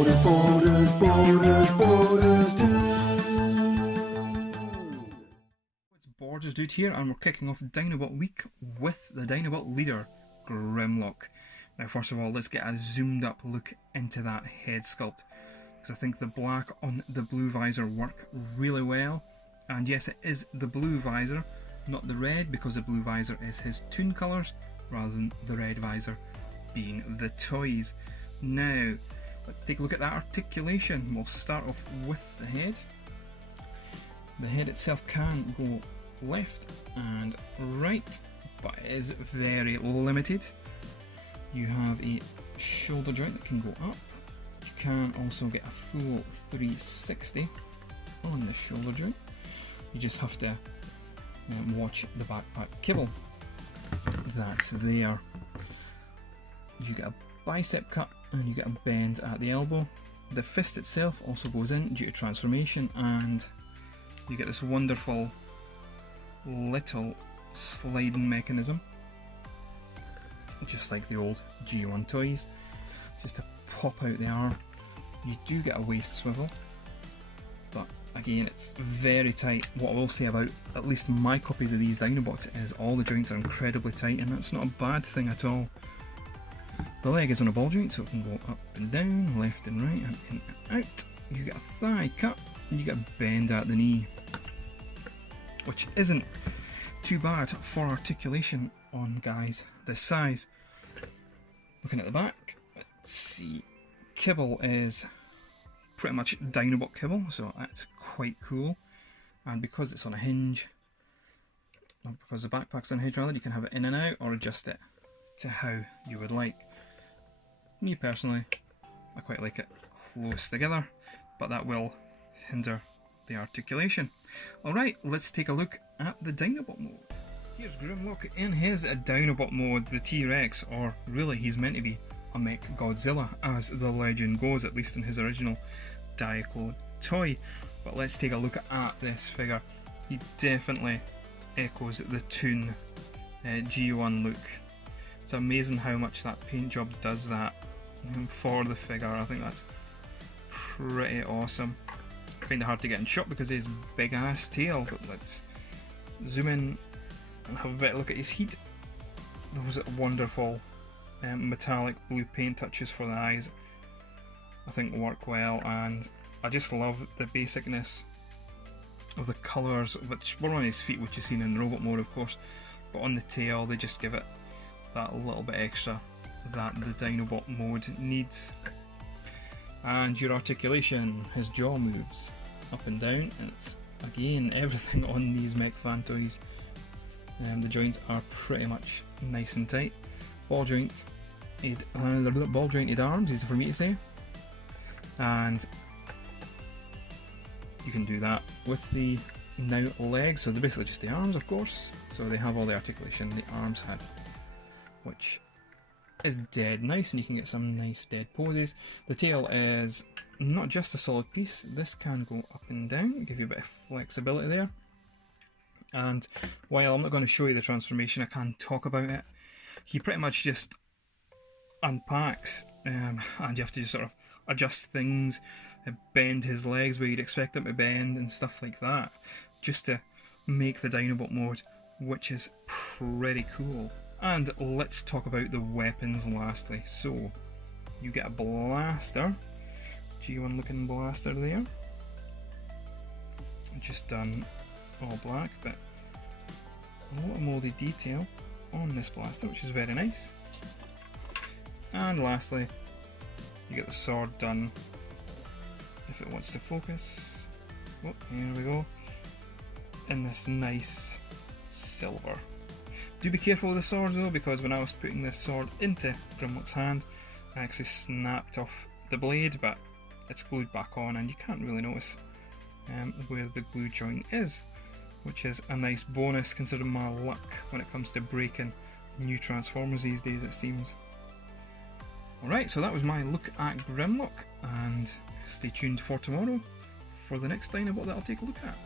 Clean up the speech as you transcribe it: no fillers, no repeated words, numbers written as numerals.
It's Borders Dude here, and we're kicking off Dinobot week with the Dinobot leader, Grimlock. Now first of all, let's get a zoomed up look into that head sculpt, because I think the black on the blue visor work really well. And yes, it is the blue visor, not the red, because the blue visor is his toon colours rather than the red visor being the toys. Now let's take a look at that articulation. We'll start off with the head. The head itself can go left and right, but it is very limited. You have a shoulder joint that can go up. You can also get a full 360 on the shoulder joint. You just have to watch the backpack kibble that's there. You get a bicep cut and you get a bend at the elbow. The fist itself also goes in due to transformation, and you get this wonderful little sliding mechanism, just like the old G1 toys, just to pop out the arm. You do get a waist swivel, but again it's very tight. What I will say about at least my copies of these Dinobots is all the joints are incredibly tight, and that's not a bad thing at all. The leg is on a ball joint, so it can go up and down, left and right, and in and out. You get a thigh cut, and you get a bend at the knee, which isn't too bad for articulation on guys this size. Looking at the back, let's see, kibble is pretty much Dinobot kibble, so that's quite cool. And because it's on a hinge, or because the backpack's on a hinge rather, you can have it in and out or adjust it to how you would like. Me personally, I quite like it close together, but that will hinder the articulation. Alright, let's take a look at the Dinobot mode. Here's Grimlock in his Dinobot mode, the T-Rex, or really he's meant to be a Mech Godzilla as the legend goes, at least in his original Diaclone toy. But let's take a look at this figure. He definitely echoes the toon G1 look. It's amazing how much that paint job does that for the figure. I think that's pretty awesome. Kind of hard to get in shot because of his big ass tail, but let's zoom in and have a better look at his head. Those wonderful metallic blue paint touches for the eyes I think work well, and I just love the basicness of the colours, which were on his feet, which you've seen in robot mode of course, but on the tail they just give it that little bit extra that the Dinobot mode needs. And your articulation, his jaw moves up and down, and it's again everything on these Mech fan toys. The joints are pretty much nice and tight. Ball jointed arms, easy for me to say, and you can do that with the now legs. So they're basically just the arms, of course. So they have all the articulation the arms had, which is dead nice, and you can get some nice dead poses. The tail is not just a solid piece, this can go up and down, give you a bit of flexibility there. And while I'm not going to show you the transformation, I can talk about it. He pretty much just unpacks, and you have to just sort of adjust things, bend his legs where you'd expect them to bend and stuff like that, just to make the Dinobot mode, which is pretty cool. And let's talk about the weapons lastly. So you get a blaster, G1 looking blaster there, just done all black, but a lot of mouldy detail on this blaster, which is very nice. And lastly, you get the sword done, if it wants to focus. Oh, here we go, in this nice silver. Do be careful with the swords though, because when I was putting this sword into Grimlock's hand, I actually snapped off the blade, but it's glued back on and you can't really notice where the glue joint is, which is a nice bonus considering my luck when it comes to breaking new Transformers these days, it seems. Alright, so that was my look at Grimlock, and stay tuned for tomorrow for the next Dinobot that I'll take a look at.